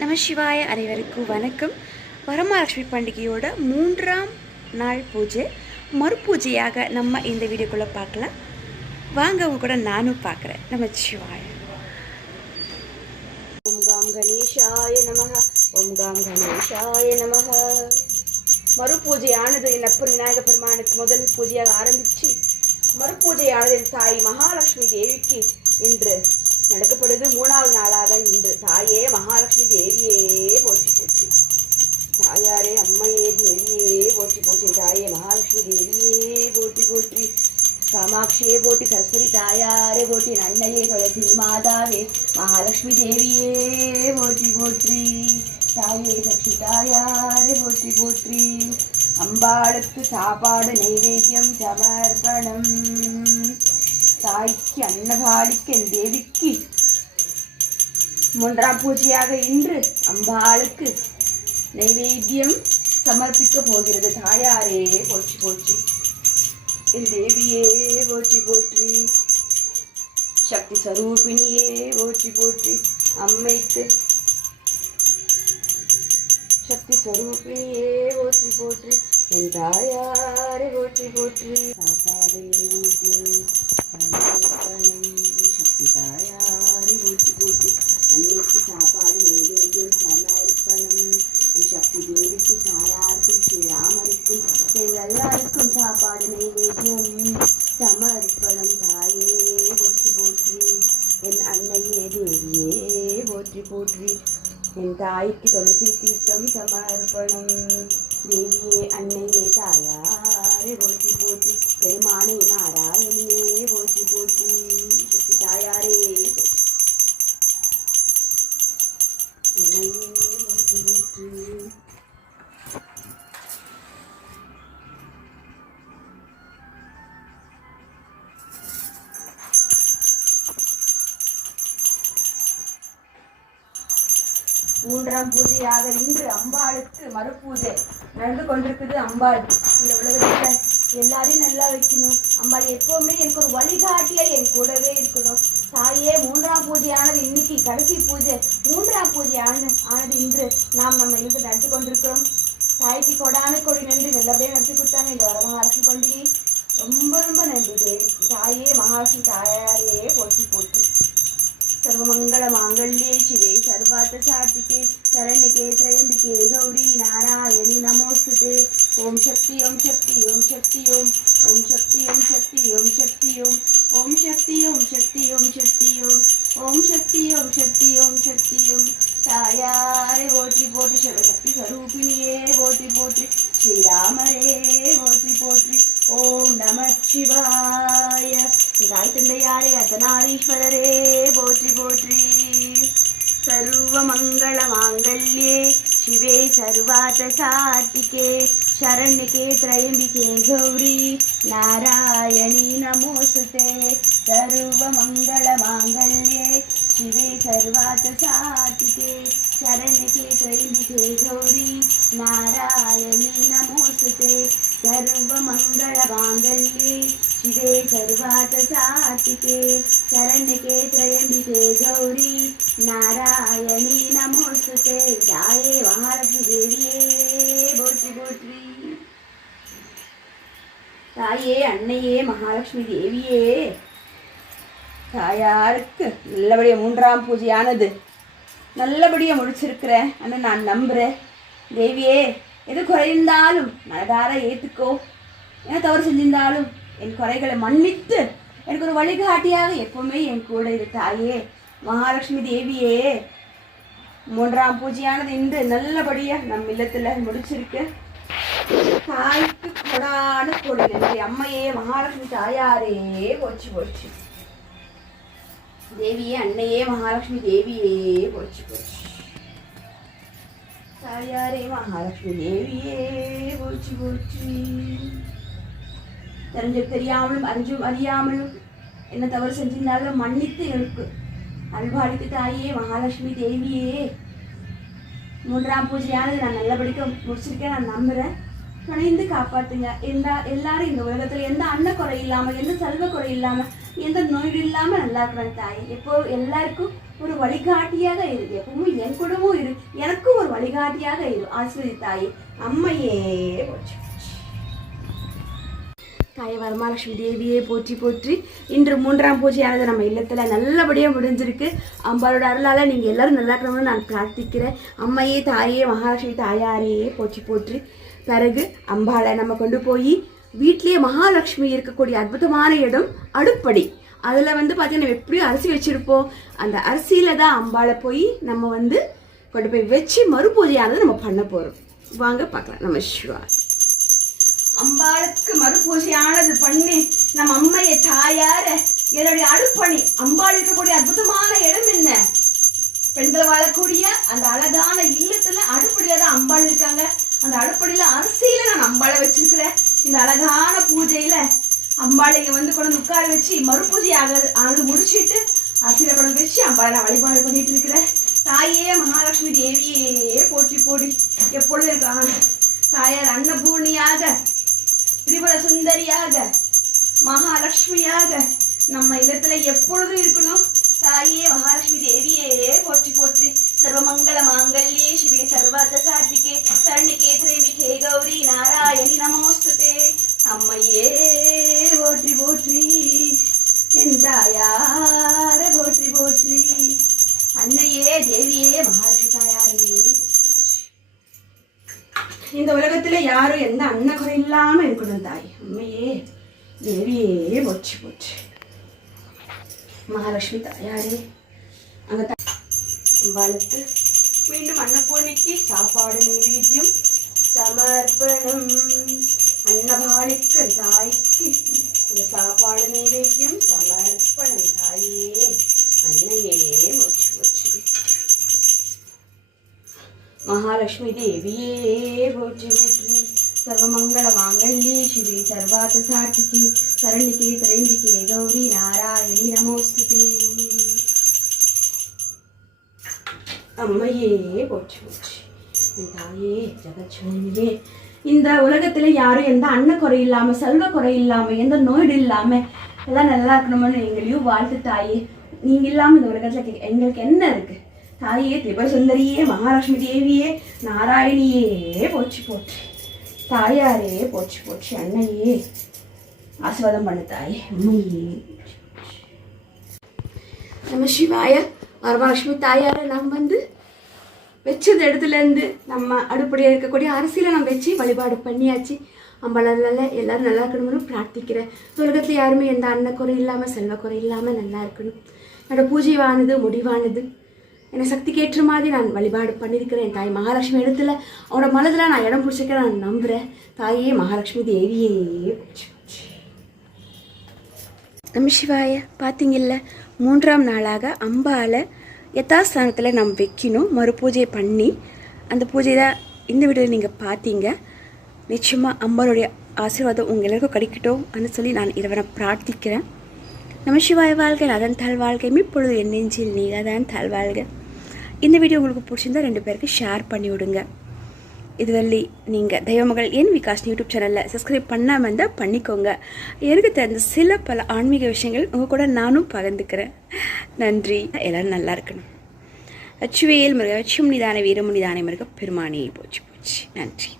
நம சிவாய அனைவருக்கும் வணக்கம். வரமகாலட்சுமி பண்டிகையோட 3ஆம் நாள் பூஜை மறுபூஜையாக நம்ம இந்த வீடியோக்குள்ளே பார்க்கலாம். வாங்க, அவங்க கூட நானும் பார்க்குறேன். நம சிவாய. ஓம் காம் கணேஷாய நமக. ஓம் காம் கணேஷாய நமக. மறுபூஜையானது என் அப்பர் விநாயக பெருமானுக்கு முதல் பூஜையாக ஆரம்பித்து மறுபூஜையானது என் தாய் மகாலட்சுமி தேவிக்கு இன்று நடக்கப்படுது. 3வது நாளாக இன்று தாயே மகாலட்சுமி தேவியே போற்றி போற்றி, தாயாரே அம்மையே தேவியே போற்றி போற்றி, தாயே மகாலட்சுமி தேவியே போற்றி போற்றி, காமாட்சியே போற்றி, சரஸ்வதி தாயாரே போற்றி, அன்னையே துளசி மாதாவே மகாலட்சுமி தேவியே போற்றி போற்றி, தாயே சக்தி தாயாரே போற்றி போற்றி. அம்பாளுக்கு சாப்பாடு நைவேத்தியம் சமர்ப்பணம். தாய்க்கு அன்னகாளிக்கு என் தேவிக்கு 3ஆம் பூஜையாக இன்று அம்பாளுக்கு நைவேத்தியம் சமர்ப்பிக்க போகிறது. தாயாரே போற்றி போற்றி, என் தேவியே போற்றி போற்றி, சக்தி ஸ்வரூபிணியே போற்றி போற்றி, அம்மைக்கு சக்தி ஸ்வரூபிணியே போற்றி போற்றி, என் தாயாரே போற்றி போற்றி. சாப்பாடு சக்தி தாயாரே போற்றி போற்றி, அன்னைக்கு சாப்பாடு நைவேத்தியம் சமர்ப்பணம். சக்தி தேவிக்கு தாயாருக்கும் ஸ்ரீராமருக்கும் எல்லாருக்கும் சாப்பாடு நைவேத்தியம் சமர்ப்பணம். தாயே போற்றி போற்றி, என் அன்னையே தேவியே போற்றி போற்றி, என் தாய்க்கு துளசி தீர்த்தம் சமர்ப்பணம். தேவியே அன்னையே தாயாரே போற்றி போற்றி, பெருமானே நாராயணியே போற்றி போற்றி, சக்தி தாயாரே அன்னையே போற்றி போற்றி. மூன்றாம் பூஜையாக இன்று அம்பாளுக்கு மறுபூஜை நடந்து கொண்டிருக்குது. அம்பாள் இந்த உலகத்தில் எல்லாரையும் நல்லா வைக்கணும். அம்பாள் எப்போவுமே எனக்கு ஒரு வழிகாட்டியா என் கூடவே இருக்கணும். தாயே 3ஆம் பூஜையானது இன்னைக்கு கடைசி பூஜை. 3ஆம் பூஜை ஆனது இன்று நம்ம இருந்து நடத்தி கொண்டிருக்கிறோம். தாய்க்கு கொடான கொடி நன்றி, நல்லபடியாக நடத்தி கொடுத்தாங்க இந்த வரமகாலட்சுமி பண்டிகை. ரொம்ப ரொம்ப நன்றி தேவி. தாயே மகாலட்சுமி தாயாரே போற்றி போற்றி. सर्वमंगल मांगल्ये शिवे सर्वार्थ साधिके शरण्ये त्र्यंबके गौरी नारायणी नमोस्तुते. ओम शक्ति ओम शक्ति ओम शक्ति ओम ओम शक्ति ओम शक्ति ओम शक्ति ओम ओम शक्ति ओम शक्ति ओम शक्ति ओम ओम शक्ति ओम शक्ति ओम शक्ति ओम. तायारे போற்றி போற்றி, சிவசக்தி ஸ்வரூபிணியே போற்றி போற்றி, ஸ்ரீராமரே போற்றி போற்றி. ஓம் நம சிவாய. தாய் தந்தையாரே அர்த்தநாரீஸ்வரரே போற்றி போற்றி. सर्वमंगल मांगल्ये शिवे सर्वार्थ साधिके शरण्ये त्र्यंबके गौरी नारायणी नमोस्तुते. सर्वमंगल मांगल्ये शिवे सर्वार्थ साधिके शरण्ये त्र्यंबके गौरी नारायणी नमोस्तुते. सर्वमंगल मांगल्ये शिवे सर्वार्थ साधिके शरण्ये त्र्यंबके गौरी नारायणी नमोस्तुते. தாயே மகாலட்சுமி தேவியே போற்றி போற்றி, தாயே அன்னையே மகாலட்சுமி தேவியே. தாயாருக்கு நல்லபடியாக 3ஆம் பூஜையானது நல்லபடியாக முடிச்சிருக்கிறேன் ஆனால் நான் நம்புகிறேன். தேவியே, எது குறைந்தாலும் மனதார ஏற்றுக்கோ. என்ன தவறு செஞ்சிருந்தாலும் என் குறைகளை மன்னித்து எனக்கு ஒரு வழிகாட்டியாக எப்பவுமே என் கூட இரு. தாயே மகாலட்சுமி தேவியே, 3ஆம் பூஜையானது இன்று நல்லபடியாக நம் இல்லத்தில் முடிச்சிருக்கு. தாய்க்கு கொடான கொடி நன்றி. அம்மையே மகாலட்சுமி தாயாரே போற்றி போற்றி, தேவியே அன்னையே மகாலட்சுமி தேவியே போற்றி போற்றி, தாயாரே மகாலட்சுமி தேவியே போற்றி போற்றி. தெரிஞ்சும் தெரியாமலும் அறிஞ்சும் அறியாமலும் என்ன தவறு செஞ்சிருந்தாலும் மன்னித்து எனக்கு அல்வாடிக்கு தாயே மகாலட்சுமி தேவியே. 3ஆம் பூஜையானது நான் நல்லபடிக்க முடிச்சிருக்கேன் நான் நம்புகிறேன். துணைந்து காப்பாற்றுங்க. எல்லாரும் இந்த உலகத்தில் எந்த அன்ன குறை இல்லாமல், எந்த செல்வ குறை இல்லாமல், எந்த நோய் இல்லாமல் நல்லா இருக்கிறேன் தாய். எப்போ எல்லாருக்கும் ஒரு வழிகாட்டியாக இரு, எப்பவும் என் கூடவும் இரு, எனக்கும் ஒரு வழிகாட்டியாக இரு. ஆசீர்வதித்தாயே அம்மையே போற்றி. தாயை வரமகாலட்சுமி தேவியே போற்றி போற்றி. இன்று 3ஆம் பூஜையானது நம்ம இல்லத்தில் நல்லபடியாக முடிஞ்சிருக்கு. அம்பாளோட அருளால் நீங்கள் எல்லோரும் நல்லா இருக்கணும்னு நான் பிரார்த்திக்கிறேன். அம்மையே தாயே மகாலட்சுமி தாயாரே போற்றி போற்றி. பிறகு அம்பாளை நம்ம கொண்டு போய் வீட்லேயே மகாலட்சுமி இருக்கக்கூடிய அற்புதமான இடம் அடுப்படி. அதில் பார்த்தீங்கன்னா எப்படியும் அரிசி வச்சுருப்போம். அந்த அரிசியில் தான் அம்பாளை போய் நம்ம கொண்டு போய் வச்சு மறுபூஜையானது நம்ம பண்ண போகிறோம். வாங்க பார்க்கலாம். நம்ம சிவா அம்பாளுக்கு மறுபூஜையானது பண்ணி நம்ம அம்மையை தாயார என்னுடைய அடுப்பணி. அம்பாள் இருக்கக்கூடிய அற்புதமான இடம் என்ன? பெண்கள் வாழக்கூடிய அந்த அழகான இல்லத்துல அடுப்படியில தான் அம்பாள் இருக்காங்க. அந்த அடுப்படியில அரிசியில நான் அம்பாளை வச்சிருக்கிறேன். இந்த அழகான பூஜையில அம்பாளை கொண்டு உட்கார வச்சு மறுபூஜை ஆக முடிச்சுட்டு அரிசியில கொண்டு வச்சு அம்பாளை நான் வழிபாடு பண்ணிட்டு இருக்கிறேன். தாயே மகாலட்சுமி தேவியே போற்றி போடி. எப்பொழுதும் இருக்காங்க தாயார் அன்னபூர்ணியாக, திரிபுர சுந்தரியாக, மகாலட்சுமியாக நம்ம இல்லத்துல எப்பொழுதும் இருக்கணும். தாயே மகாலட்சுமி தேவியே போற்றி போற்றி. சர்வமங்கள மாங்கல்யே சிவே சர்வார்த்த சாத்விகே சரண்யே திரைம்பிகே கௌரி நாராயணி நமோஸ்துதே. அம்மையே போற்றி போற்றி. என் தாயார போற்றி போற்றி. அன்னையே தேவியே மகாலட்சுமி தாயாரே. இந்த உலகத்துல யாரும் எந்த அன்னகுறை இல்லாம இருக்கணும். தாய் அம்மையே தேவியே போற்றி போற்றி. மகாலட்சுமி தாயாரே அங்க அம்பாளுக்கு மீண்டும் அன்னபூர்ணிக்கு சாப்பாடு நைவேத்தியம் சமர்ப்பணம். அன்னபாளிக்கு தாய்க்கு இந்த சாப்பாடு நைவேத்தியம் சமர்ப்பணம். தாயே அன்னையே போற்றி போற்றி. மகாலட்சுமி தேவியே போற்றி போற்றி. சர்வமங்கள மாங்கல்யே சிவே சர்வார்த்த சாத்விகே சரண்யே திரைம்பிகே கௌரி நாராயணி நமோஸ்துதே. அம்மையே போற்றி போற்றி. என் தாயே ஜெகஜோதியே. இந்த உலகத்துல யாரும் எந்த அன்ன குறை இல்லாம, செல்வ குறை இல்லாம, எந்த நோய்டு இல்லாம எல்லாம் நல்லா இருக்கணும்னு எங்களையும் வாழ்த்து தாயே. நீங்க இல்லாம இந்த உலகத்துல எங்களுக்கு என்ன இருக்கு? தாயே திரிபுர சுந்தரியே மகாலட்சுமி தேவியே நாராயணியே போற்றி போற்றி. தாயாரே போற்றி போற்றி. அன்னையே ஆசீர்வாதம் பண்ணு தாயே அம்மையே. நம்ம சிவாய வரமகாலட்சுமி தாயாரை நம்ம வச்சது இடத்துலேருந்து நம்ம அடுப்படியாக இருக்கக்கூடிய அரிசியில் நம்ம வச்சு வழிபாடு பண்ணியாச்சு. அம்பாளால் எல்லாரும் நல்லா இருக்கணும்னு பிரார்த்திக்கிறேன். உலகத்தில் யாருமே எந்த அன்னக்குறை இல்லாமல் செல்வக்குறை இல்லாமல் நல்லா இருக்கணும். என்னோட பூஜைவானது முடிவானது. என்னை சக்திக்கு ஏற்ற மாதிரி நான் வழிபாடு பண்ணியிருக்கிறேன். தாய் மகாலட்சுமி இடத்துல அவனோட மனதில் நான் இடம் பிடிச்சிருக்கேன். நான் நம்புகிறேன். தாயே மகாலட்சுமி தேவியே. நம்ம சிவாய பார்த்தீங்கல்ல, 3ஆம் நாளாக அம்பாவை யதாஸ்தானத்தில் நம்ம வைக்கணும். மறுபூஜை பண்ணி அந்த பூஜை தான் இந்த வீடியோவில் நீங்கள் பார்த்தீங்க. நிச்சயமாக அம்பாளுடைய ஆசீர்வாதம் உங்கள் எல்லாருக்கும் கிடைக்கட்டும் சொல்லி நான் இறைவனை பிரார்த்திக்கிறேன். நம்ம சிவாய வாழ்க்கை அதன் தாழ்வாழ்க்கை இப்பொழுது என் நெஞ்சில் நீ அதான் தாழ்வாழ்க. இந்த வீடியோ உங்களுக்கு பிடிச்சிருந்தா 2 பேருக்கு ஷேர் பண்ணி விடுங்க. இதுவரை நீங்கள் தெய்வமகள் என் விகாஸ் யூடியூப் சேனலில் சப்ஸ்கிரைப் பண்ணாமல் இருந்தால் பண்ணிக்கோங்க. எனக்கு தெரிஞ்ச பல ஆன்மீக விஷயங்கள் உங்கள் கூட நானும் பகிர்ந்துக்கிறேன். நன்றி. எல்லோரும் நல்லா இருக்கணும். அச்சுவேல் மிருக அச்சும் நிதான வீரமும் நிதான மிருக பெருமானே போச்சு போச்சு. நன்றி.